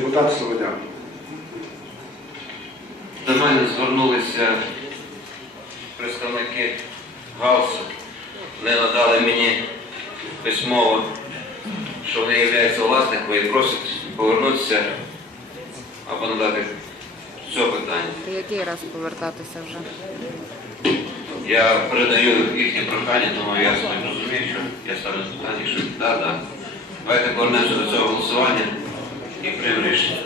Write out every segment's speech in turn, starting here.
Депутат Слободян. До мене звернулися представники ГАУСу. Вони надали мені письмово, що вони являються власником і просять повернутися або надати це питання. Ти який раз повертатися вже? Я передаю їхнє прохання, тому я собі розумію, що я ставлю питання, що да, да. Давайте повернемося до цього голосування і приймемо рішення.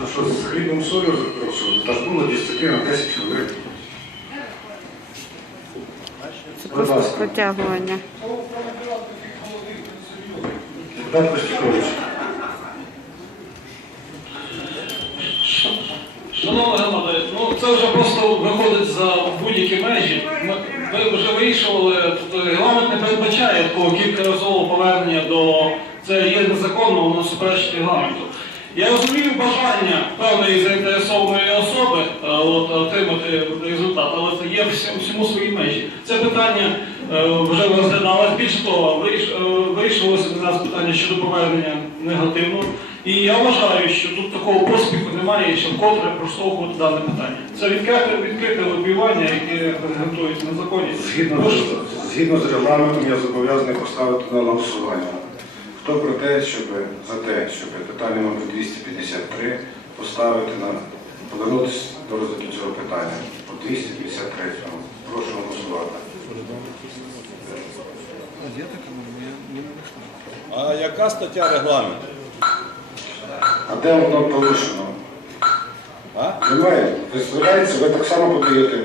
То що з хлібом солю запрошували? Та ж була дисципліна 10 хвилин. Це Будь просто ласка. протягування. Депутат Костюкович. Шановна громада, ну це вже просто виходить за будь-які межі. Ми, ми вже вирішували, тобто регламент не передбачає такого кількаразового повернення до це є незаконно, воно суперечить регламенту. Я розумію бажання певної заінтересованої особи е, от, отримати результат, але це є всьому свої межі. Це питання е, вже розглядалось. Більше того, е, вирішувалося до нас питання щодо повернення негативно. І я вважаю, що тут такого поспіху немає, що вкотре проштовхувати дане питання. Це відкрите, відкрите лобіювання, яке гарантується на законі. Згідно, Прошу. з- згідно з регламентом я зобов'язаний поставити на голосування. Хто про те, щоб за те, щоб питання номер 253 поставити на повернутися до розгляду цього питання по 253. Прошу голосувати. А яка стаття регламенту? А де воно порушено? А? Немає. Ви ви так само подаєте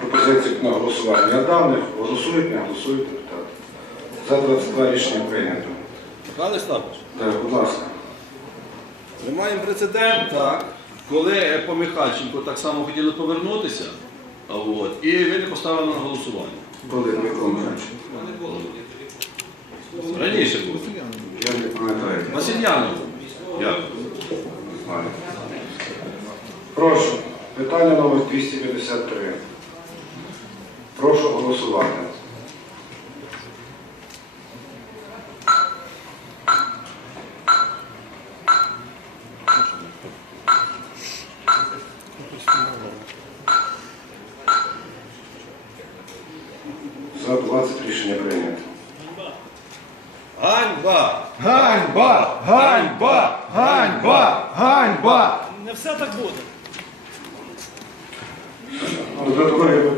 пропозицію на голосування. Я дав, не голосують, не голосують депутати. За 22 рішення прийнято. Михайло Ставич, Так, будь ласка. ми маємо прецедент, так, коли по Михальченку так само хотіли повернутися, а от, і ви не поставили на голосування. Коли в якому раніше? Раніше було. Я не пам'ятаю. Васильянов. Дякую. Знаю. Прошу. Питання номер 253. Прошу голосувати. За 20 рішення прийнято. Ганьба! Ганьба! Ганьба! Ганьба! Ганьба! Не все так буде. Ну,